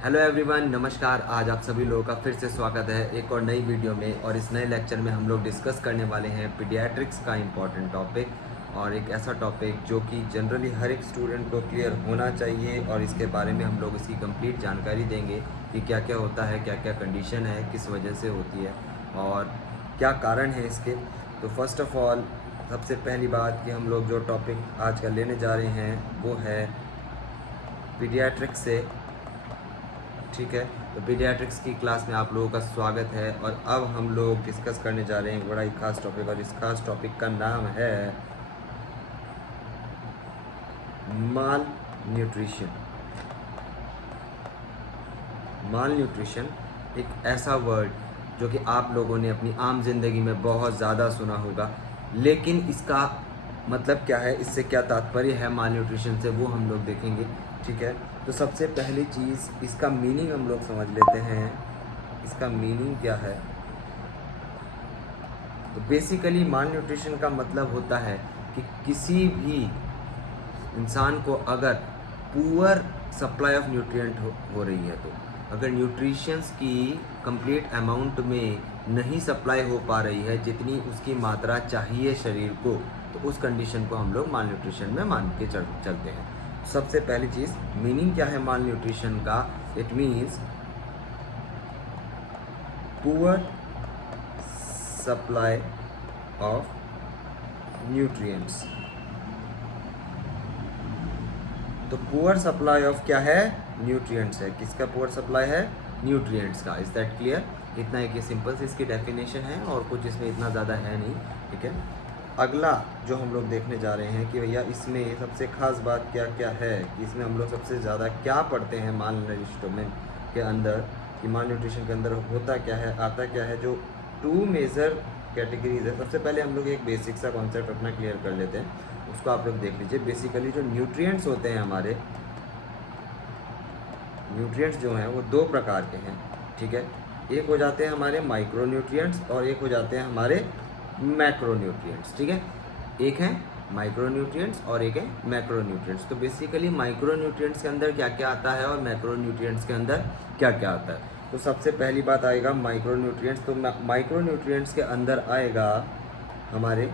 Hello everyone, नमस्कार। आज आप सभी लोगों का फिर से स्वागत है एक और नई वीडियो में। और इस नए लेक्चर में हम लोग डिस्कस करने वाले हैं पीडियाट्रिक्स का इम्पॉर्टेंट टॉपिक, और एक ऐसा टॉपिक जो कि जनरली हर एक स्टूडेंट को क्लियर होना चाहिए। और इसके बारे में हम लोग इसकी कंप्लीट जानकारी देंगे कि क्या क्या होता है, क्या क्या कंडीशन है, किस वजह से होती है और क्या कारण है इसके। तो फर्स्ट ऑफ ऑल, सबसे पहली बात कि हम लोग जो टॉपिक आज का लेने जा रहे हैं वो है पीडियाट्रिक्स से। ठीक है, तो पीडियाट्रिक्स की क्लास में आप लोगों का स्वागत है। और अब हम लोग डिस्कस करने जा रहे हैं बड़ा ही खास टॉपिक, और इस खास टॉपिक का नाम है माल न्यूट्रिशन। माल न्यूट्रिशन एक ऐसा वर्ड जो कि आप लोगों ने अपनी आम जिंदगी में बहुत ज़्यादा सुना होगा, लेकिन इसका मतलब क्या है, इससे क्या तात्पर्य है माल न्यूट्रिशन से, वो हम लोग देखेंगे। ठीक है, तो सबसे पहली चीज़ इसका मीनिंग हम लोग समझ लेते हैं। इसका मीनिंग क्या है? तो बेसिकली माल न्यूट्रिशन का मतलब होता है कि किसी भी इंसान को अगर पुअर सप्लाई ऑफ न्यूट्रिएंट हो रही है, तो अगर न्यूट्रिशंस की कंप्लीट अमाउंट में नहीं सप्लाई हो पा रही है जितनी उसकी मात्रा चाहिए शरीर को, तो उस कंडीशन को हम लोग माल न्यूट्रिशन में मान के चलते हैं। सबसे पहली चीज़, मीनिंग क्या है माल न्यूट्रिशन का? It means poor supply of nutrients. तो पुअर सप्लाई ऑफ क्या है? न्यूट्रिएंट्स है। किसका पुअर सप्लाई है? न्यूट्रिएंट्स का। Is that clear? इतना एक सिंपल सी इसकी डेफिनेशन है और कुछ इसमें इतना ज़्यादा है नहीं। ठीक है, अगला जो हम लोग देखने जा रहे हैं कि भैया इसमें सबसे खास बात क्या क्या है, कि इसमें हम लोग सबसे ज़्यादा क्या पढ़ते हैं माल न्यूट्रिशन के अंदर, कि माल न्यूट्रिशन के अंदर होता क्या है, आता क्या है। जो टू मेजर कैटेगरीज है, सबसे पहले हम लोग एक बेसिक सा कॉन्सेप्ट अपना क्लियर कर लेते हैं, उसको आप लोग देख लीजिए। बेसिकली जो न्यूट्रिएंट्स होते हैं हमारे, न्यूट्रिएंट्स जो हैं वो दो प्रकार के हैं। ठीक है, एक हो जाते हैं हमारे माइक्रो न्यूट्रिएंट्स और एक हो जाते हैं हमारे मैक्रो न्यूट्रिएंट्स। ठीक है, एक है माइक्रो न्यूट्रिएंट्स और एक है मैक्रो न्यूट्रिएंट्स। तो बेसिकली माइक्रो न्यूट्रिएंट्स के अंदर क्या क्या आता है और मैक्रो न्यूट्रिएंट्स के अंदर क्या क्या आता है। तो सबसे पहली बात आएगा माइक्रो न्यूट्रिएंट्स। तो माइक्रो न्यूट्रिएंट्स के अंदर आएगा हमारे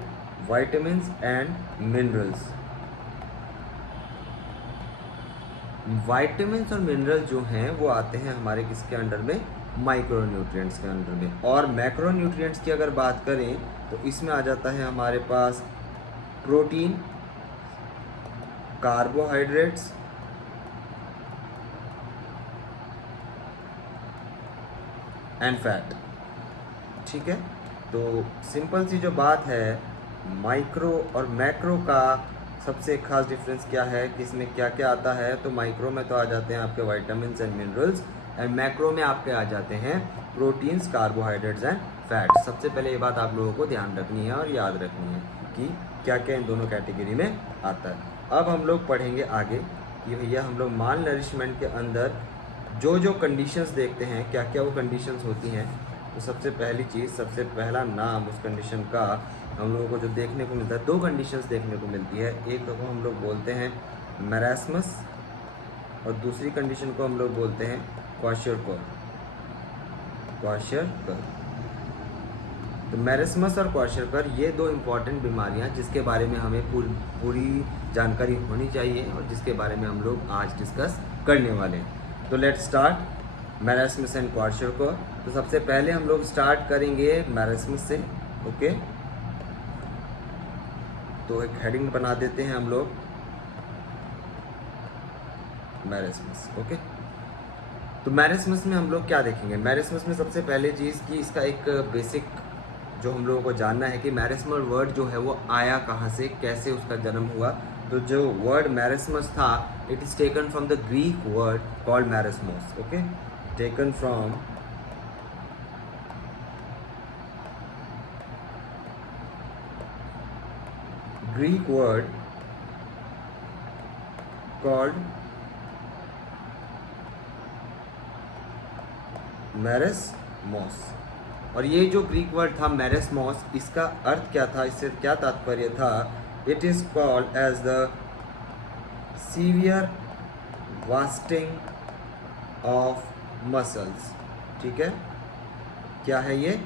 विटामिन्स एंड मिनरल्स। विटामिन्स और मिनरल जो हैं वो आते हैं हमारे किसके अंडर में? माइक्रो न्यूट्रिएंट्स के अंडर में। और मैक्रो न्यूट्रिएंट्स की अगर बात करें तो इसमें आ जाता है हमारे पास प्रोटीन, कार्बोहाइड्रेट्स एंड फैट। ठीक है, तो सिंपल सी जो बात है, माइक्रो और मैक्रो का सबसे खास डिफरेंस क्या है कि इसमें क्या क्या आता है। तो माइक्रो में तो आ जाते हैं आपके vitamins and minerals, and macro में आपके आ जाते हैं प्रोटीन्स, कार्बोहाइड्रेट्स एंड फैट। सबसे पहले ये बात आप लोगों को ध्यान रखनी है और याद रखनी है कि क्या क्या इन दोनों कैटेगरी में आता है। अब हम लोग पढ़ेंगे आगे कि भैया हम लोग माल नरिशमेंट के अंदर जो जो कंडीशंस देखते हैं, क्या क्या वो कंडीशंस होती हैं। तो सबसे पहली चीज़, सबसे पहला नाम उस कंडीशन का हम लोगों को जो देखने को मिलता है, दो कंडीशंस देखने को मिलती है। एक को हम लोग बोलते हैं मैरास्मस और दूसरी कंडीशन को हम लोग बोलते हैं क्वाशरकर। तो मैरास्मस और क्वाशरकर ये दो इम्पॉर्टेंट बीमारियां जिसके बारे में हमें पूरी जानकारी होनी चाहिए और जिसके बारे में हम लोग आज डिस्कस करने वाले हैं। तो लेट्स स्टार्ट मैरास्मस एंड क्वाशरकर। तो सबसे पहले हम लोग स्टार्ट करेंगे मैरास्मस से। ओके, तो एक हेडिंग बना देते हैं हम लोग, मैरास्मस। ओके, तो मैरास्मस में हम लोग क्या देखेंगे? मैरास्मस में सबसे पहले चीज़ कि इसका एक बेसिक जो हम लोगों को जानना है कि मैरास्मस वर्ड जो है वो आया कहाँ से, कैसे उसका जन्म हुआ। तो जो वर्ड मैरास्मस था, it is taken from the Greek word called marasmos. Okay, taken from Greek word called marasmos. और ये जो ग्रीक वर्ड था मैरेस्मोस, इसका अर्थ क्या था, इससे क्या तात्पर्य था? It is called as the severe wasting of muscles. ठीक है, क्या है ये?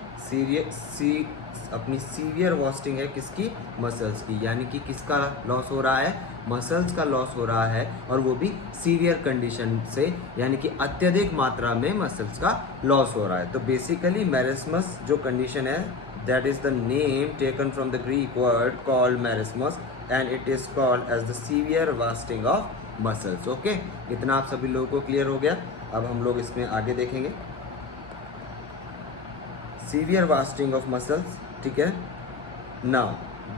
अपनी सीवियर वास्टिंग है किसकी? मसल्स की। यानी कि किसका लॉस हो रहा है? मसल्स का लॉस हो रहा है, और वो भी सीवियर कंडीशन से, यानी कि अत्यधिक मात्रा में मसल्स का लॉस हो रहा है। तो बेसिकली मेरिस्मस जो कंडीशन है, that is the name taken from the Greek word called marasmus, and it is called as the severe wasting of muscles. Okay, इतना आप सभी लोगों को क्लियर हो गया। अब हम लोग इसमें आगे देखेंगे सीवियर वास्टिंग ऑफ मसल्स। ठीक है, नाउ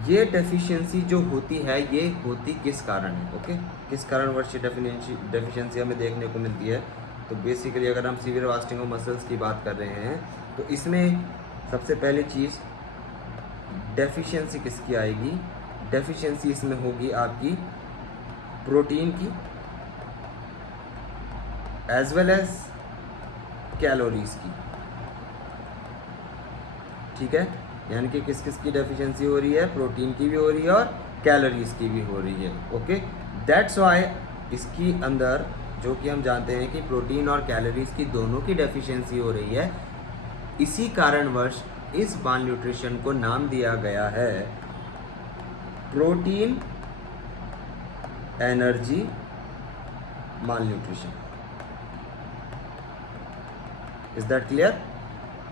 ये डेफिशिएंसी जो होती है, ये होती किस कारण है? ओके, किस कारणवश ये डेफिशिएंसी हमें देखने को मिलती है? तो बेसिकली अगर हम सीवियर वास्टिंग ऑफ मसल्स की बात कर रहे हैं, तो इसमें सबसे पहली चीज़ डेफिशिएंसी किसकी आएगी? डेफिशिएंसी इसमें होगी आपकी प्रोटीन की, एज वेल एज कैलोरीज की। ठीक है, यानी कि किस किस की डेफिशिएंसी हो रही है? प्रोटीन की भी हो रही है और कैलोरीज की भी हो रही है। ओके, दैट्स वाई इसकी अंदर जो कि हम जानते हैं कि प्रोटीन और कैलोरीज की दोनों की डेफिशिएंसी हो रही है, इसी कारणवश इस माल न्यूट्रिशन को नाम दिया गया है protein energy mall nutrition. Is that clear?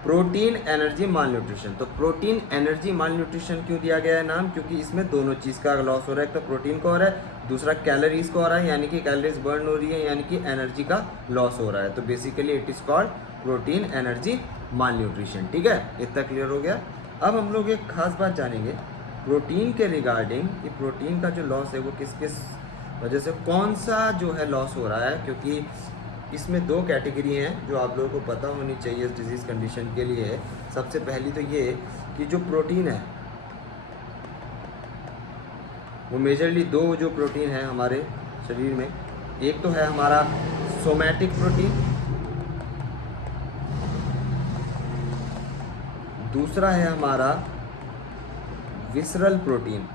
Protein energy mall nutrition. तो प्रोटीन एनर्जी माल न्यूट्रिशन क्यों दिया गया है नाम? क्योंकि इसमें दोनों चीज़ का लॉस हो रहा है, एक तो प्रोटीन को हो रहा है, दूसरा कैलोरीज को हो रहा है, यानी कि कैलोरीज बर्न हो रही है, यानी कि एनर्जी का लॉस हो रहा है। तो basically it is called protein energy mall nutrition. ठीक है, इतना क्लियर हो गया। अब हम लोग एक खास बात जानेंगे प्रोटीन के रिगार्डिंग, कि प्रोटीन का जो लॉस है वो किस किस वजह से, कौन सा जो है लॉस हो रहा है। क्योंकि इसमें दो कैटेगरी हैं जो आप लोगों को पता होनी चाहिए इस डिजीज़ कंडीशन के लिए। सबसे पहली तो ये कि जो प्रोटीन है वो मेजरली दो जो प्रोटीन है हमारे शरीर में, एक तो है हमारा सोमैटिक प्रोटीन, दूसरा है हमारा विसरल प्रोटीन।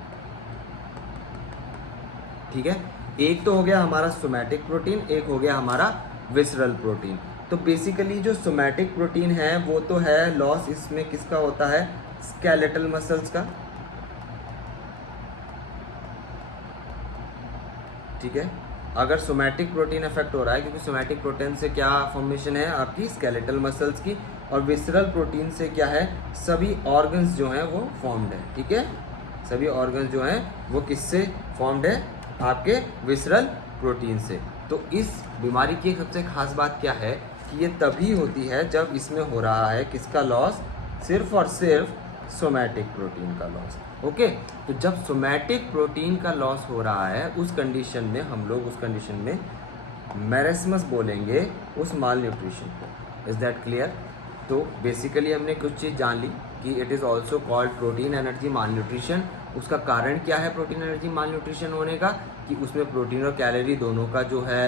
ठीक है, एक तो हो गया हमारा सोमैटिक प्रोटीन, एक हो गया हमारा विसरल प्रोटीन। तो बेसिकली जो सोमैटिक प्रोटीन है वो तो है लॉस इसमें किसका होता है? स्केलेटल मसल्स का। ठीक है, अगर सोमैटिक प्रोटीन इफेक्ट हो रहा है, क्योंकि सोमैटिक प्रोटीन से क्या फॉर्मेशन है आपकी? स्केलेटल मसल्स की। और विसरल प्रोटीन से क्या है? सभी ऑर्गन्स जो हैं वो फॉर्म्ड है। ठीक है, सभी ऑर्गन्स जो हैं वो किससे फॉर्म्ड है? आपके विसरल प्रोटीन से। तो इस बीमारी की सबसे खास बात क्या है कि ये तभी होती है जब इसमें हो रहा है किसका लॉस? सिर्फ और सिर्फ सोमैटिक प्रोटीन का लॉस। ओके, तो जब सोमैटिक प्रोटीन का लॉस हो रहा है उस कंडीशन में हम लोग उस कंडीशन में मेरिस्मस बोलेंगे उस माल न्यूट्रिशन को। Is that clear? तो बेसिकली हमने कुछ चीज़ जान ली कि it is also called protein energy mall nutrition. उसका कारण क्या है प्रोटीन एनर्जी माल न्यूट्रिशन होने का? कि उसमें प्रोटीन और कैलोरी दोनों का जो है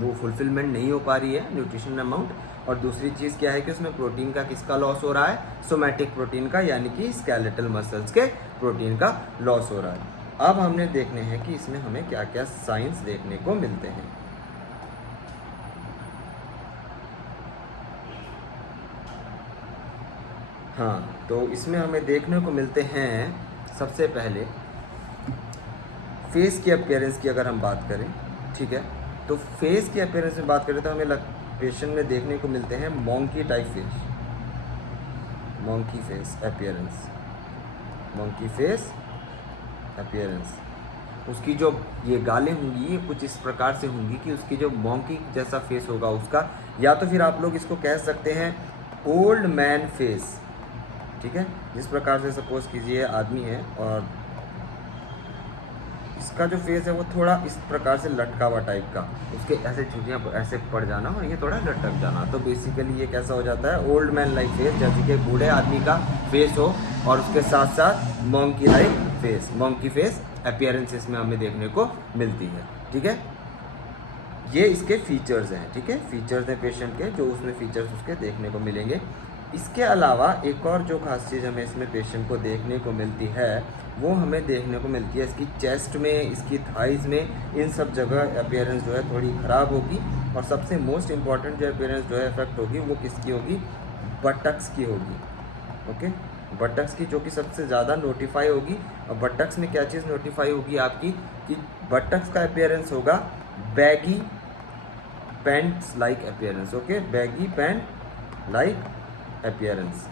वो फुलफिलमेंट नहीं हो पा रही है, न्यूट्रिशन अमाउंट। और दूसरी चीज़ क्या है कि उसमें प्रोटीन का किसका लॉस हो रहा है? सोमैटिक प्रोटीन का, यानी कि स्केलेटल मसल्स के प्रोटीन का लॉस हो रहा है। अब हमने देखने हैं कि इसमें हमें क्या क्या साइंस देखने को मिलते हैं। हाँ, तो इसमें हमें देखने को मिलते हैं सबसे पहले फेस की अपीयरेंस की अगर हम बात करें। ठीक है, तो फेस की अपीयरेंस में बात करें तो हमें पेशेंट में देखने को मिलते हैं monkey type face, monkey face appearance, monkey face appearance. उसकी जो ये गालें होंगी ये कुछ इस प्रकार से होंगी कि उसकी जो मोंकी जैसा फेस होगा उसका, या तो फिर आप लोग इसको कह सकते हैं ओल्ड मैन फेस। ठीक है, जिस प्रकार से सपोज कीजिए आदमी है और इसका जो फेस है वो थोड़ा इस प्रकार से लटका हुआ टाइप का, उसके ऐसे चुटियाँ ऐसे पड़ जाना और ये थोड़ा लटक जाना, तो बेसिकली ये कैसा हो जाता है? ओल्ड मैन लाइक फेस, जैसे कि बूढ़े आदमी का फेस हो और उसके साथ साथ monkey like face, monkey face appearance इसमें हमें देखने को मिलती है। ठीक है, ये इसके फीचर्स हैं। ठीक है, फीचर्स हैं पेशेंट के, जो उसमें फीचर्स उसके देखने को मिलेंगे। इसके अलावा एक और जो खास चीज़ हमें इसमें पेशेंट को देखने को मिलती है वो हमें देखने को मिलती है। इसकी चेस्ट में, इसकी थाइज में, इन सब जगह अपीयरेंस जो है थोड़ी ख़राब होगी। और सबसे मोस्ट इम्पॉर्टेंट जो अपीयरेंस जो है इफेक्ट होगी वो किसकी होगी? बटक्स की होगी। ओके, बटक्स की, जो कि सबसे ज़्यादा नोटिफाई होगी। और बटक्स में क्या चीज़ नोटिफाई होगी आपकी? कि बटक्स का अपीयरेंस होगा baggy pants like appearance. Okay, baggy pant like appearance.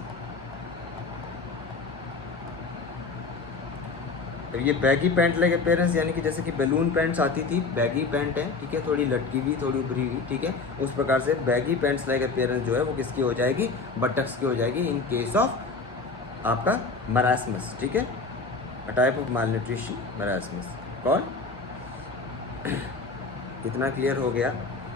ये बैगी पैंट लाइक अपीयरेंस यानी कि जैसे कि बैलून पैंट्स आती थी, बैगी पैंट है, ठीक है, थोड़ी लटकी हुई, थोड़ी उभरी हुई, ठीक है, उस प्रकार से बैगी पैंट्स लाइक अपीयरेंस जो है वो किसकी हो जाएगी? बटक्स की हो जाएगी इन केस ऑफ आपका मरासमस। ठीक है, a type of malnutrition marasmus called. इतना क्लियर हो गया।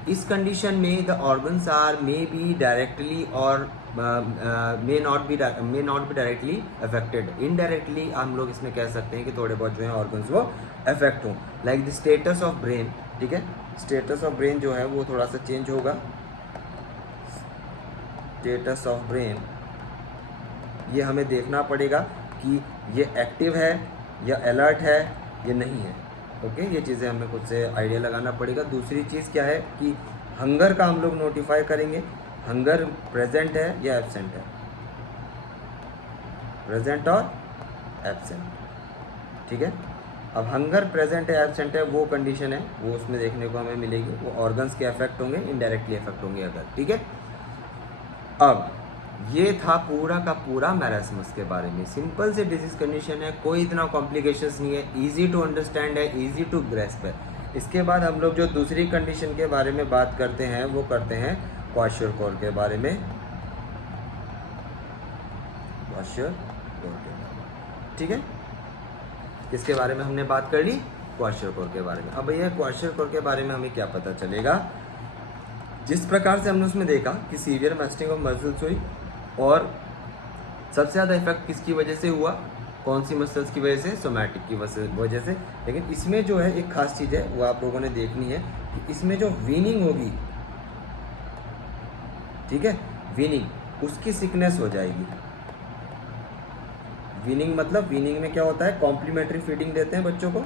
इस कंडीशन में the organs are may be directly और may not be directly affected. Indirectly हम लोग इसमें कह सकते हैं कि थोड़े बहुत जो है ऑर्गन्स वो अफेक्ट हों। Like the status of brain, ठीक है, स्टेटस ऑफ ब्रेन जो है वो थोड़ा सा चेंज होगा। स्टेटस ऑफ ब्रेन ये हमें देखना पड़ेगा कि ये एक्टिव है या अलर्ट है या नहीं है। ओके, ये चीज़ें हमें खुद से आइडिया लगाना पड़ेगा। दूसरी चीज़ क्या है कि हंगर का हम लोग नोटिफाई करेंगे, हंगर प्रेजेंट है या एब्सेंट है, प्रेजेंट और एब्सेंट। ठीक है, अब हंगर प्रेजेंट है एब्सेंट है वो कंडीशन है, वो उसमें देखने को हमें मिलेगी। वो ऑर्गन्स के अफेक्ट होंगे, इनडायरेक्टली अफेक्ट होंगे अगर। ठीक है, अब ये था पूरा का पूरा मैरास्मस के बारे में। सिंपल से डिजीज कंडीशन है, कोई इतना कॉम्प्लिकेशंस नहीं है, इजी टू अंडरस्टैंड है, इजी टू ग्रेस्प है। इसके बाद हम लोग जो दूसरी कंडीशन के बारे में बात करते हैं वो करते हैं क्वाशरकोर के बारे में। क्वाशरकोर के बारे में, ठीक है, किसके बारे में हमने बात कर ली? क्वाशरकोर के बारे में। अब भैया क्वाशरकोर के बारे में हमें क्या पता चलेगा? जिस प्रकार से हमने उसमें देखा कि सीवियर मैस्टिंग ऑफ मसल्स हुई, और सबसे ज़्यादा इफेक्ट किसकी वजह से हुआ? कौन सी मसल्स की वजह से? सोमैटिक की वजह से। लेकिन इसमें जो है एक खास चीज़ है वो आप लोगों ने देखनी है कि इसमें जो वीनिंग होगी, ठीक है, वीनिंग, उसकी सिकनेस हो जाएगी। वीनिंग मतलब, वीनिंग में क्या होता है? कॉम्प्लीमेंट्री फीडिंग देते हैं बच्चों को।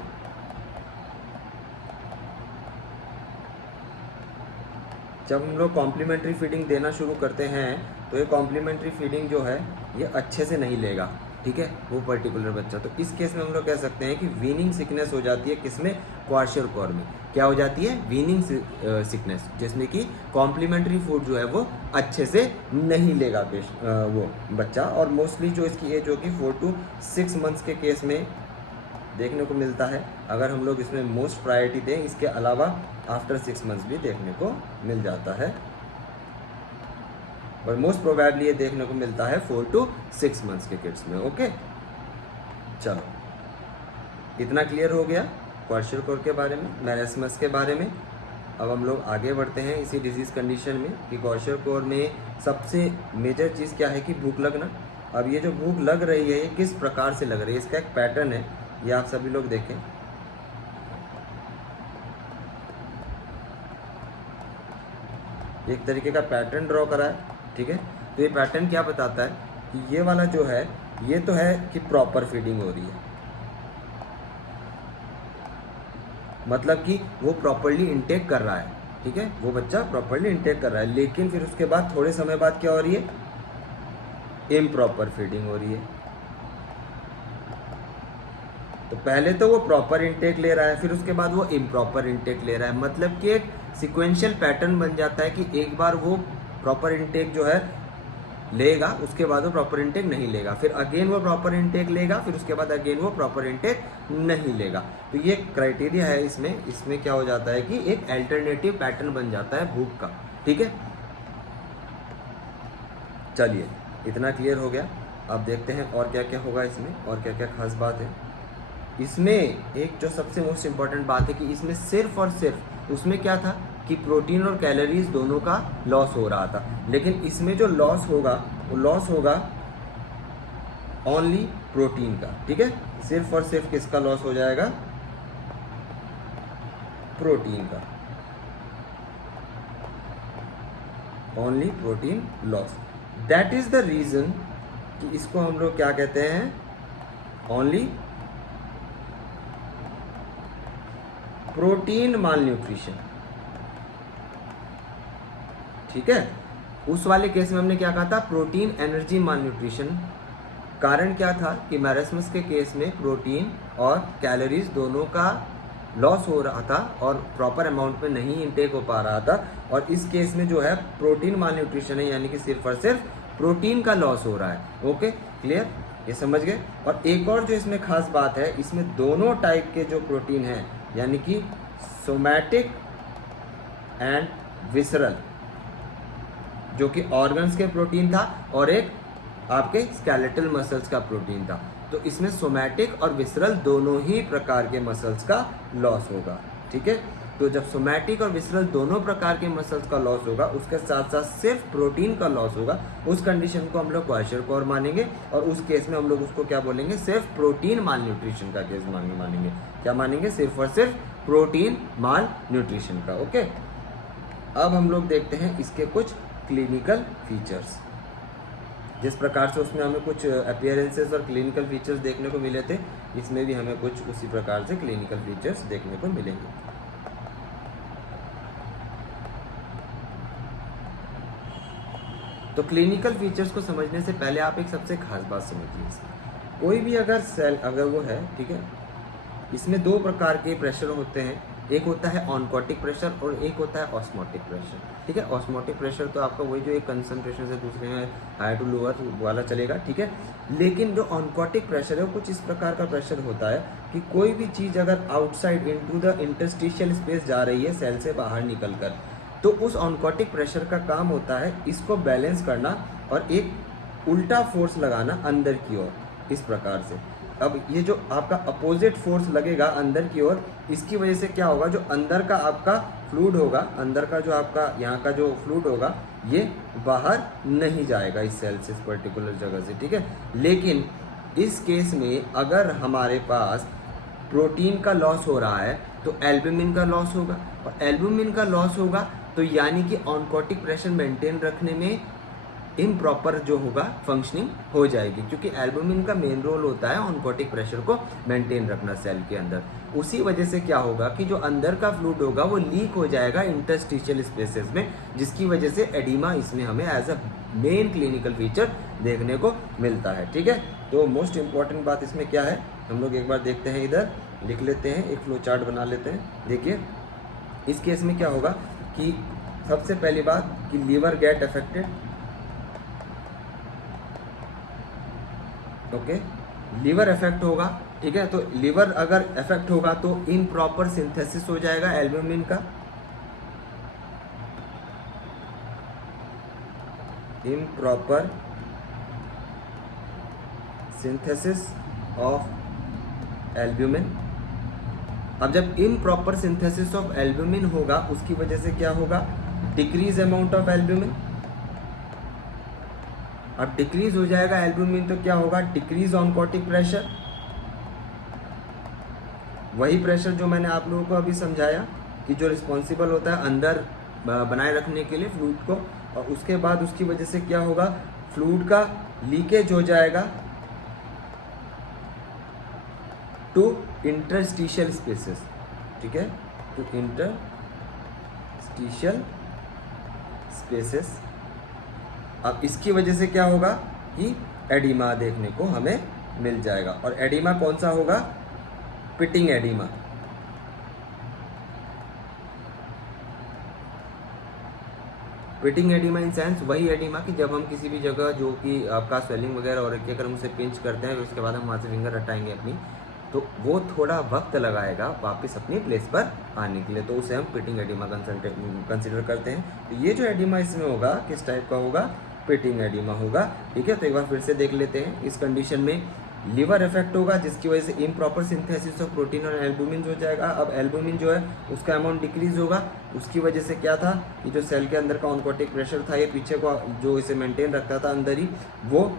जब हम लोग कॉम्प्लीमेंट्री फीडिंग देना शुरू करते हैं तो ये कॉम्प्लीमेंट्री फीडिंग जो है ये अच्छे से नहीं लेगा, ठीक है, वो पर्टिकुलर बच्चा। तो इस केस में हम लोग कह सकते हैं कि वीनिंग सिकनेस हो जाती है। किसमें? क्वाशरकोर में क्या हो जाती है? वीनिंग सिकनेस, जिसमें कि कॉम्प्लीमेंट्री फूड जो है वो अच्छे से नहीं लेगा वो बच्चा। और मोस्टली जो इसकी एज होगी 4 to 6 मंथ्स के केस में देखने को मिलता है। अगर हम लोग इसमें मोस्ट प्रायोरिटी दें, इसके अलावा आफ्टर 6 मंथ्स भी देखने को मिल जाता है, और मोस्ट प्रोबेबली ये देखने को मिलता है 4 to 6 मंथ्स के किड्स में। ओके, चलो, इतना क्लियर हो गया क्वाशरकोर के बारे में, मैरास्मस के बारे में। अब हम लोग आगे बढ़ते हैं इसी डिजीज कंडीशन में कि क्वाशरकोर में सबसे मेजर चीज़ क्या है कि भूख लगना। अब ये जो भूख लग रही है ये किस प्रकार से लग रही है? इसका एक पैटर्न है, ये आप सभी लोग देखें। एक तरीके का पैटर्न ड्रॉ करा है, ठीक है। तो ये पैटर्न क्या बताता है कि ये वाला जो है ये तो है कि प्रॉपर फीडिंग हो रही है, मतलब कि वो प्रॉपरली इंटेक कर रहा है, ठीक है, वो बच्चा प्रॉपरली इंटेक कर रहा है। लेकिन फिर उसके बाद थोड़े समय बाद क्या हो रही है? इम्प्रॉपर फीडिंग हो रही है। तो पहले तो वो प्रॉपर इंटेक ले रहा है, फिर उसके बाद वो इम्प्रॉपर इंटेक ले रहा है। मतलब कि एक सिक्वेंशियल पैटर्न बन जाता है कि एक बार वो प्रॉपर इंटेक जो है लेगा, उसके बाद वो प्रॉपर इंटेक नहीं लेगा, फिर अगेन वो प्रॉपर इंटेक लेगा, फिर उसके बाद अगेन वो प्रॉपर इंटेक नहीं लेगा। तो ये क्राइटेरिया है इसमें क्या हो जाता है कि एक अल्टरनेटिव पैटर्न बन जाता है भूख का, ठीक है। चलिए, इतना क्लियर हो गया। अब देखते हैं और क्या क्या होगा इसमें, और क्या क्या खास बात है इसमें। एक जो सबसे मोस्ट इम्पॉर्टेंट बात है कि इसमें सिर्फ और सिर्फ उसमें क्या था कि प्रोटीन और कैलोरीज दोनों का लॉस हो रहा था, लेकिन इसमें जो लॉस होगा वो लॉस होगा ओनली प्रोटीन का, ठीक है। सिर्फ और सिर्फ किसका लॉस हो जाएगा? प्रोटीन का, only protein loss. That is the reason कि इसको हम लोग क्या कहते हैं? ओनली प्रोटीन माल न्यूट्रिशन, ठीक है। उस वाले केस में हमने क्या कहा था, प्रोटीन एनर्जी माल न्यूट्रिशन। कारण क्या था कि मैरास्मस के केस में प्रोटीन और कैलोरीज दोनों का लॉस हो रहा था और प्रॉपर अमाउंट में नहीं इंटेक हो पा रहा था, और इस केस में जो है प्रोटीन माल न्यूट्रिशन है, यानी कि सिर्फ और सिर्फ प्रोटीन का लॉस हो रहा है। ओके, क्लियर, ये समझ गए। और एक और जो इसमें खास बात है, इसमें दोनों टाइप के जो प्रोटीन हैं, यानी कि सोमैटिक एंड विसरल, जो कि ऑर्गन्स के प्रोटीन था और एक आपके स्केलेटल मसल्स का प्रोटीन था, तो इसमें सोमैटिक और विसरल दोनों ही प्रकार के मसल्स का लॉस होगा, ठीक है। तो जब सोमैटिक और विसरल दोनों प्रकार के मसल्स का लॉस होगा, उसके साथ साथ सिर्फ प्रोटीन का लॉस होगा, उस कंडीशन को हम लोग क्वाशरकोर मानेंगे, और उस केस में हम लोग उसको क्या बोलेंगे, सिर्फ प्रोटीन माल न्यूट्रिशन का केस मानेंगे। क्या मानेंगे, सिर्फ और सिर्फ प्रोटीन माल न्यूट्रिशन का। ओके, अब हम लोग देखते हैं इसके कुछ क्लिनिकल फीचर्स। जिस प्रकार से उसमें हमें कुछ अपीयरेंसेस और क्लिनिकल फीचर्स देखने को मिले थे, इसमें भी हमें कुछ उसी प्रकार से क्लिनिकल फीचर्स देखने को मिलेंगे। तो क्लिनिकल फीचर्स को समझने से पहले आप एक सबसे खास बात समझिए। कोई भी अगर सेल अगर वो है, ठीक है, इसमें दो प्रकार के प्रेशर होते हैं, एक होता है ऑनकोटिक प्रेशर और एक होता है ऑस्मोटिक प्रेशर, ठीक है। ऑस्मोटिक प्रेशर तो आपका वही जो एक कंसंट्रेशन से दूसरे में हाई टू लोअर वाला चलेगा, ठीक है। लेकिन जो ऑनकोटिक प्रेशर है वो कुछ इस प्रकार का प्रेशर होता है कि कोई भी चीज़ अगर outside into the interstitial space जा रही है सेल से बाहर निकल कर, तो उस ऑनकोटिक प्रेशर का काम होता है इसको बैलेंस करना और एक उल्टा फोर्स लगाना अंदर की ओर, इस प्रकार से। अब ये जो आपका अपोजिट फोर्स लगेगा अंदर की ओर, इसकी वजह से क्या होगा, जो अंदर का आपका फ्लूइड होगा, अंदर का जो आपका यहाँ का जो फ्लूइड होगा, ये बाहर नहीं जाएगा इस सेल से, इस पर्टिकुलर जगह से, ठीक है। लेकिन इस केस में अगर हमारे पास प्रोटीन का लॉस हो रहा है तो एल्ब्यूमिन का लॉस होगा, और एल्ब्यूमिन का लॉस होगा तो यानी कि ऑनकोटिक प्रेशर मेंटेन रखने में इम्प्रॉपर जो होगा फंक्शनिंग हो जाएगी, क्योंकि एल्ब्यूमिन का मेन रोल होता है ऑनकोटिक प्रेशर को मेंटेन रखना सेल के अंदर। उसी वजह से क्या होगा कि जो अंदर का फ्लूइड होगा वो लीक हो जाएगा इंटरस्टिशियल स्पेसेस में, जिसकी वजह से एडिमा इसमें हमें as a main clinical feature देखने को मिलता है, ठीक है। तो मोस्ट इंपॉर्टेंट बात इसमें क्या है, हम लोग एक बार देखते हैं, इधर लिख लेते हैं, एक फ्लो चार्ट बना लेते हैं। देखिए इस केस में क्या होगा कि सबसे पहली बात कि liver get affected, okay, liver effect होगा, ठीक है। तो लीवर अगर इफेक्ट होगा तो इम्प्रॉपर सिंथेसिस हो जाएगा एल्ब्यूमिन का, इम्प्रॉपर सिंथेसिस ऑफ एल्ब्यूमिन। अब जब इम्प्रॉपर सिंथेसिस ऑफ एल्ब्यूमिन होगा, उसकी वजह से क्या होगा, डिक्रीज अमाउंट ऑफ एल्ब्यूमिन। अब डिक्रीज हो जाएगा एल्ब्यूमिन तो क्या होगा, डिक्रीज ऑनकोटिक प्रेशर, वही प्रेशर जो मैंने आप लोगों को अभी समझाया कि जो रिस्पॉन्सिबल होता है अंदर बनाए रखने के लिए फ्लूइड को, और उसके बाद उसकी वजह से क्या होगा, फ्लूइड का लीकेज हो जाएगा टू इंटरस्टिशियल स्पेसेस, ठीक है, टू इंटरस्टिशियल स्पेसेस। अब इसकी वजह से क्या होगा कि एडिमा देखने को हमें मिल जाएगा, और एडिमा कौन सा होगा, pitting oedema. Pitting oedema in sense वही एडिमा कि जब हम किसी भी जगह जो कि आपका स्वेलिंग वगैरह और अगर हम उसे पिंच करते हैं, उसके बाद हम वहाँ से फिंगर हटाएंगे अपनी, तो वो थोड़ा वक्त लगाएगा वापस अपनी प्लेस पर आने के लिए, तो उसे हम पिटिंग एडिमा कंसिडर करते हैं। तो ये जो एडिमा इसमें होगा किस टाइप का होगा, पिटिंग एडिमा होगा, ठीक है। तो एक बार फिर से देख लेते हैं, इस कंडीशन में लीवर इफेक्ट होगा जिसकी वजह से इम्प्रॉपर सिंथेसिस ऑफ प्रोटीन और एल्ब्यूमिन हो जाएगा। अब एल्ब्यूमिन जो है उसका अमाउंट डिक्रीज होगा, उसकी वजह से क्या था कि जो सेल के अंदर का ऑनकोटिक प्रेशर था, ये पीछे को जो इसे मेंटेन रखता था अंदर ही, वो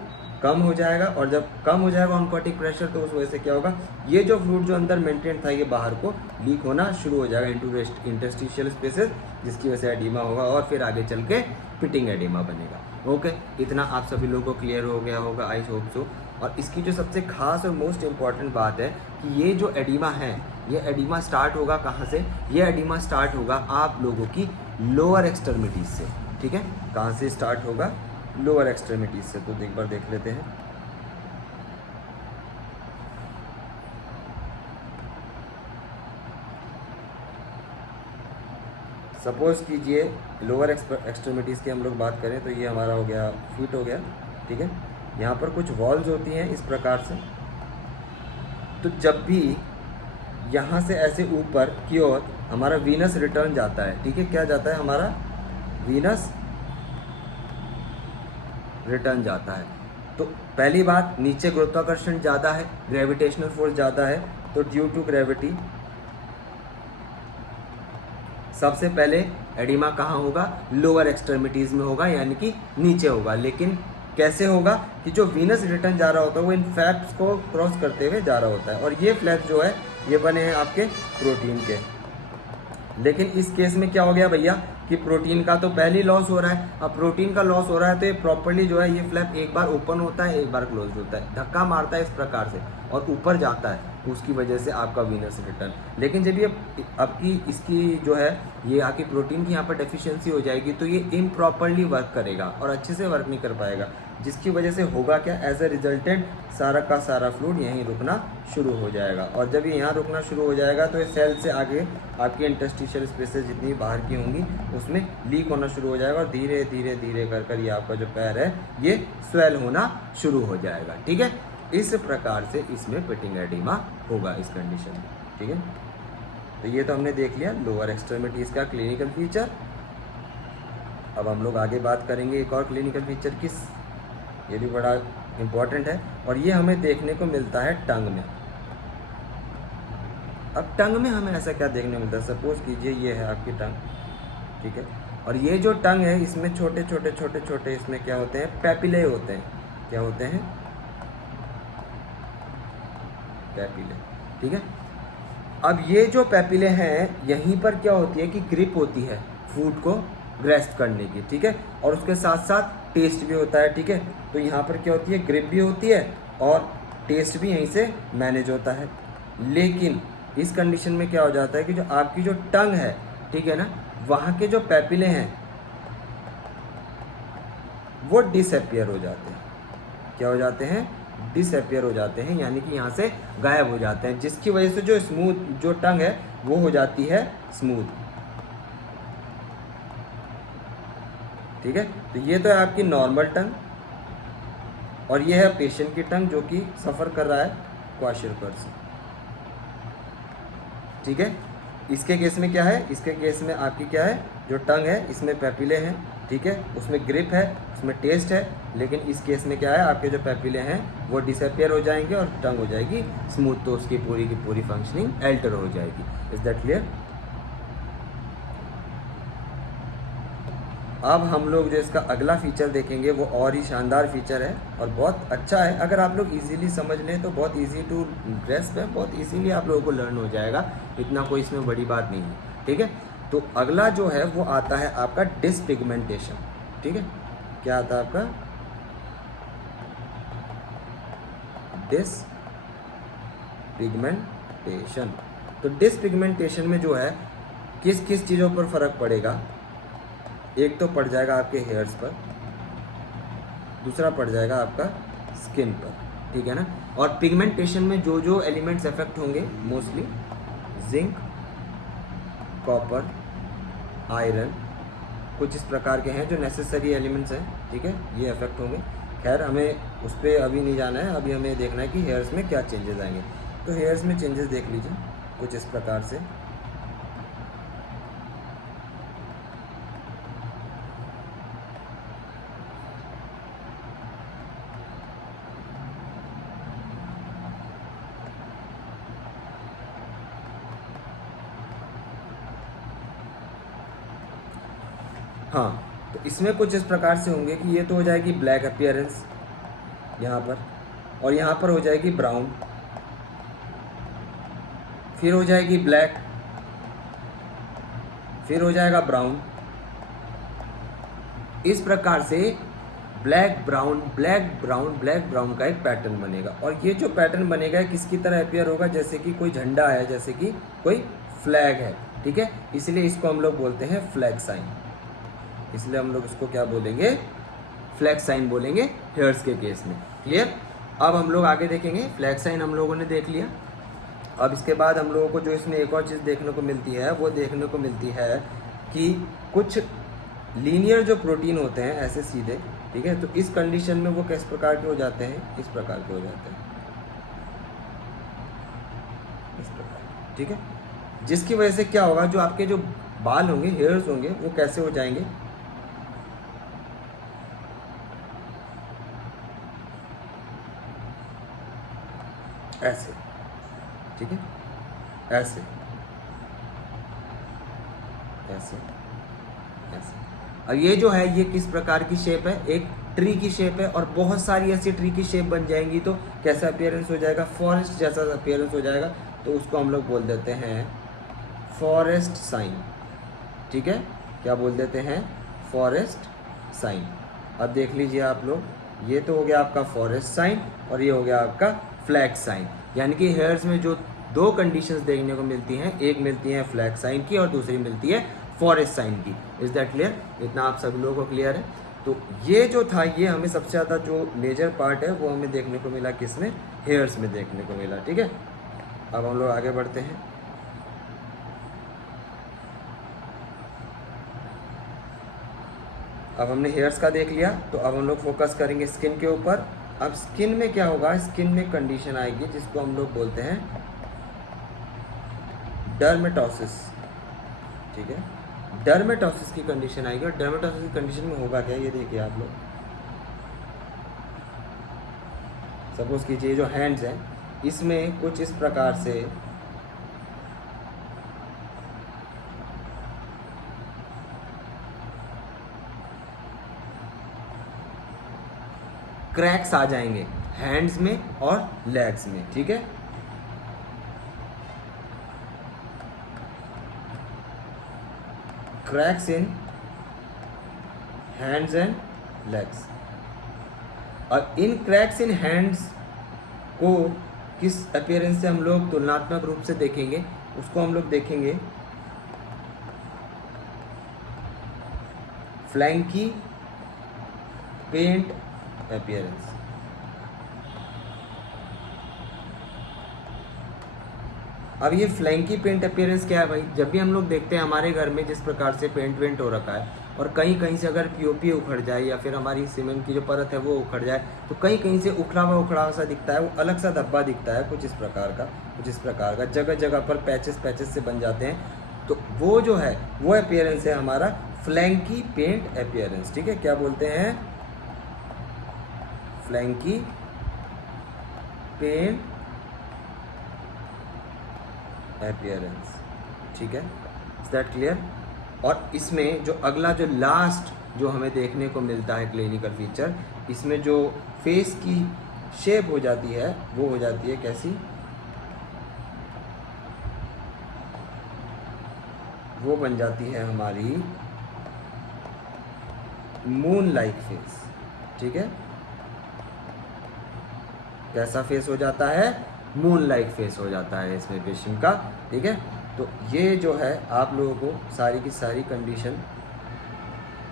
कम हो जाएगा, और जब कम हो जाएगा ऑनकोटिक प्रेशर तो उस वजह से क्या होगा, ये जो फ्लूइड जो अंदर मेंटेन था ये बाहर को लीक होना शुरू हो जाएगा इनटू इंटरस्टिशियल स्पेसेस, जिसकी वजह से एडिमा होगा और फिर आगे चल के पिटिंग एडिमा बनेगा। ओके, इतना आप सभी लोगों को क्लियर हो गया होगा, आई होप सो। और इसकी जो सबसे खास और मोस्ट इम्पॉर्टेंट बात है कि ये जो एडिमा है, ये एडिमा स्टार्ट होगा कहाँ से? ये एडिमा स्टार्ट होगा आप लोगों की लोअर एक्सट्रीमिटीज से, ठीक है? कहाँ से स्टार्ट होगा? लोअर एक्सट्रीमिटीज से। तो एक बार देख लेते हैं। सपोज कीजिए लोअर एक्सट्रीमिटीज़ की हम लोग बात करें तो ये हमारा हो गया फीट हो गया, ठीक है? यहाँ पर कुछ वॉल्स होती हैं इस प्रकार से। तो जब भी यहाँ से ऐसे ऊपर की ओर हमारा वीनस रिटर्न जाता है, ठीक है? क्या जाता है? हमारा वीनस रिटर्न जाता है। तो पहली बात, नीचे गुरुत्वाकर्षण ज़्यादा है, ग्रेविटेशनल फोर्स ज़्यादा है, तो ड्यू टू ग्रेविटी सबसे पहले एडिमा कहाँ होगा? लोअर एक्सट्रीमिटीज़ में होगा, यानी कि नीचे होगा। लेकिन कैसे होगा? कि जो वीनस रिटर्न जा रहा होता है वो इन फ्लैप्स को क्रॉस करते हुए जा रहा होता है, और ये फ्लैप्स जो है ये बने हैं आपके प्रोटीन के। लेकिन इस केस में क्या हो गया भैया कि प्रोटीन का तो पहले ही लॉस हो रहा है। अब प्रोटीन का लॉस हो रहा है तो ये प्रॉपर्ली जो है ये फ्लैप एक बार ओपन होता है, एक बार क्लोज होता है, धक्का मारता है इस प्रकार से और ऊपर जाता है, उसकी वजह से आपका वीनस रिटर्न। लेकिन जब ये आपकी इसकी जो है ये आपकी प्रोटीन की यहाँ पर डेफिशिएंसी हो जाएगी तो ये इम्प्रॉपरली वर्क करेगा और अच्छे से वर्क नहीं कर पाएगा, जिसकी वजह से होगा क्या? एज अ रिजल्टेंट सारा का सारा फ्लूइड यहीं रुकना शुरू हो जाएगा, और जब ये यहाँ रुकना शुरू हो जाएगा तो ये सेल से आगे आपकी इंटरस्टिशियल स्पेसेस जितनी बाहर की होंगी उसमें लीक होना शुरू हो जाएगा, और धीरे धीरे धीरे कर कर ये आपका जो पैर है ये स्वेल होना शुरू हो जाएगा, ठीक है? इस प्रकार से इसमें पिटिंग एडिमा होगा इस कंडीशन में, ठीक है? तो ये तो हमने देख लिया लोअर एक्सट्रीमिटीज़ का क्लिनिकल फीचर। अब हम लोग आगे बात करेंगे एक और क्लिनिकल फीचर किस, ये भी बड़ा इम्पॉर्टेंट है, और ये हमें देखने को मिलता है टंग में। अब टंग में हमें ऐसा क्या देखने मिलता है? सपोज कीजिए ये है आपकी टंग, ठीक है? और ये जो टंग है इसमें छोटे छोटे छोटे छोटे इसमें क्या होते हैं? पैपिले होते हैं। क्या होते हैं? पैपिले, ठीक है? अब ये जो पैपिले हैं यहीं पर क्या होती है कि ग्रिप होती है फूड को ग्रेस्ट करने की, ठीक है? और उसके साथ साथ टेस्ट भी होता है, ठीक है? तो यहाँ पर क्या होती है? ग्रिप भी होती है और टेस्ट भी यहीं से मैनेज होता है। लेकिन इस कंडीशन में क्या हो जाता है कि जो आपकी जो टंग है, ठीक है ना, वहाँ के जो पैपिले हैं वो डिसअपियर हो जाते हैं। क्या हो जाते हैं? डिसअपियर हो जाते हैं, यानी कि यहाँ से गायब हो जाते हैं, जिसकी वजह से जो स्मूथ जो टंग है वो हो जाती है स्मूथ, ठीक है? तो ये तो है आपकी नॉर्मल टंग, और ये है पेशेंट की टंग जो कि सफ़र कर रहा है क्वाशियरकर से, ठीक है? इसके केस में क्या है? इसके केस में आपकी क्या है? जो टंग है इसमें पैपिले हैं, ठीक है? उसमें ग्रिप है, उसमें टेस्ट है, लेकिन इस केस में क्या है? आपके जो पैपिले हैं वो डिसअपियर हो जाएंगे और टंग हो जाएगी स्मूथ, तो उसकी पूरी की पूरी फंक्शनिंग अल्टर हो जाएगी। Is that clear? अब हम लोग जो इसका अगला फीचर देखेंगे वो और ही शानदार फीचर है और बहुत अच्छा है। अगर आप लोग इजीली समझ लें तो बहुत इजी टू ग्रेस्प है, बहुत इजीली आप लोगों को लर्न हो जाएगा, इतना कोई इसमें बड़ी बात नहीं है, ठीक है? तो अगला जो है वो आता है आपका डिसपिगमेंटेशन, ठीक है? क्या आता है आपका? डिसपिगमेंटेशन। तो डिसपिगमेंटेशन में जो है किस किस चीज़ों पर फर्क पड़ेगा? एक तो पड़ जाएगा आपके हेयर्स पर, दूसरा पड़ जाएगा आपका स्किन पर, ठीक है ना? और पिगमेंटेशन में जो जो एलिमेंट्स इफेक्ट होंगे मोस्टली जिंक, कॉपर, आयरन, कुछ इस प्रकार के हैं जो नेसेसरी एलिमेंट्स हैं, ठीक है? ये इफेक्ट होंगे। खैर हमें उस पर अभी नहीं जाना है, अभी हमें देखना है कि हेयर्स में क्या चेंजेस आएंगे। तो हेयर्स में चेंजेस देख लीजिए कुछ इस प्रकार से। हाँ, तो इसमें कुछ इस प्रकार से होंगे कि ये तो हो जाएगी ब्लैक अपीयरेंस यहाँ पर, और यहाँ पर हो जाएगी ब्राउन, फिर हो जाएगी ब्लैक, फिर हो जाएगा ब्राउन। इस प्रकार से black brown black brown black brown का एक पैटर्न बनेगा। और ये जो पैटर्न बनेगा किसकी तरह अपीयर होगा, जैसे कि कोई झंडा है, जैसे कि कोई फ्लैग है, ठीक है। इसलिए इसको हम लोग बोलते हैं फ्लैग साइन। इसलिए हम लोग इसको क्या बोलेंगे, फ्लैग साइन बोलेंगे हेयर्स के केस में। क्लियर। अब हम लोग आगे देखेंगे, फ्लैग साइन हम लोगों ने देख लिया। अब इसके बाद हम लोगों को जो इसमें एक और चीज़ देखने को मिलती है, वो देखने को मिलती है कि कुछ लीनियर जो प्रोटीन होते हैं ऐसे सीधे, ठीक है, तो इस कंडीशन में वो किस प्रकार के हो जाते हैं, इस प्रकार के हो जाते हैं, इस प्रकार, ठीक है। जिसकी वजह से क्या होगा, जो आपके जो बाल होंगे, हेयर्स होंगे, वो कैसे हो जाएंगे, ऐसे, ठीक है, ऐसे ऐसे ऐसे। अब ये जो है ये किस प्रकार की शेप है, एक ट्री की शेप है, और बहुत सारी ऐसी ट्री की शेप बन जाएंगी तो कैसा अपीयरेंस हो जाएगा, फॉरेस्ट जैसा अपीयरेंस हो जाएगा। तो उसको हम लोग बोल देते हैं फॉरेस्ट साइन, ठीक है। क्या बोल देते हैं, फॉरेस्ट साइन। अब देख लीजिए आप लोग, ये तो हो गया आपका फॉरेस्ट साइन और ये हो गया आपका फ्लैग साइन। यानी कि हेयर्स में जो दो कंडीशंस देखने को मिलती हैं, एक मिलती है फ्लैग साइन की और दूसरी मिलती है फॉरेस्ट साइन की। Is that clear? इतना आप सभी लोगों को क्लियर है? तो ये जो था, ये हमें सबसे ज़्यादा जो मेजर पार्ट है वो हमें देखने को मिला किसमें, हेयर्स में देखने को मिला, ठीक है। अब हम लोग आगे बढ़ते हैं। अब हमने हेयर्स का देख लिया, तो अब हम लोग फोकस करेंगे स्किन के ऊपर। अब स्किन में क्या होगा, स्किन में कंडीशन आएगी जिसको हम लोग बोलते हैं डर्मेटोसिस, ठीक है। डर्मेटोसिस की कंडीशन आएगी, और डर्मेटोसिस की कंडीशन में होगा क्या, ये देखिए आप लोग। सपोज कीजिए जो हैंड्स हैं, इसमें कुछ इस प्रकार से क्रैक्स आ जाएंगे हैंड्स में और लेग्स में, ठीक है। Cracks in hands and legs. और इन क्रैक्स इन हैंड्स को किस अपीयरेंस से हम लोग तुलनात्मक रूप से देखेंगे, उसको हम लोग देखेंगे फ्लैंकी पेंट अपीयरेंस। अब ये फ्लैंकी पेंट अपीयरेंस क्या है भाई, जब भी हम लोग देखते हैं हमारे घर में जिस प्रकार से पेंट वेंट हो रखा है, और कहीं कहीं से अगर पीओपी उखड़ जाए या फिर हमारी सीमेंट की जो परत है वो उखड़ जाए, तो कहीं कहीं से उखड़ा हुआ सा दिखता है, वो अलग सा धब्बा दिखता है, कुछ इस प्रकार का जगह जगह पर पैचेस से बन जाते हैं। तो वो जो है वो अपीयरेंस है हमारा फ्लैंकी पेंट अपीयरेंस, ठीक है। क्या बोलते हैं, फ्लैंकी पेंट अपीयरेंस, ठीक है। Is that clear? और इसमें जो अगला जो लास्ट जो हमें देखने को मिलता है क्लिनिकल फीचर, इसमें जो फेस की शेप हो जाती है वो हो जाती है कैसी, वो बन जाती है हमारी मून लाइक फेस, ठीक है। कैसा फेस हो जाता है, मून लाइक फेस हो जाता है इसमें पेशेंट का, ठीक है। तो ये जो है आप लोगों को सारी की सारी कंडीशन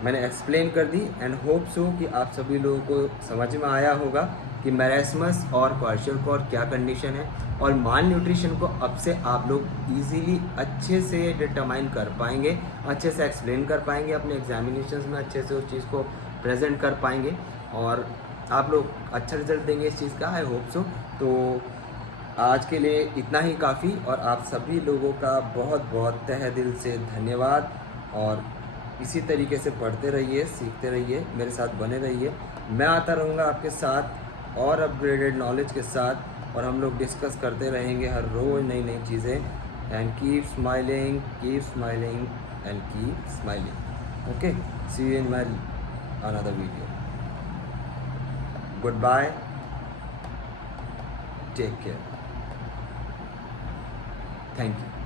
मैंने एक्सप्लेन कर दी, एंड होप सो कि आप सभी लोगों को समझ में आया होगा कि मैरेस्मस और क्वार्शियोकोर क्या कंडीशन है, और माल न्यूट्रिशन को अब से आप लोग इजीली अच्छे से डिटरमाइन कर पाएंगे, अच्छे से एक्सप्लेन कर पाएंगे, अपने एग्जामिनेशंस में अच्छे से उस चीज़ को प्रेजेंट कर पाएंगे, और आप लोग अच्छा रिजल्ट देंगे इस चीज़ का, आई होप सो। तो आज के लिए इतना ही काफ़ी, और आप सभी लोगों का बहुत बहुत तहे दिल से धन्यवाद, और इसी तरीके से पढ़ते रहिए, सीखते रहिए, मेरे साथ बने रहिए। मैं आता रहूँगा आपके साथ और अपग्रेडेड नॉलेज के साथ, और हम लोग डिस्कस करते रहेंगे हर रोज़ नई नई चीज़ें। And keep smiling and keep smiling. Okay, see you in my another video. Goodbye, take care, thank you.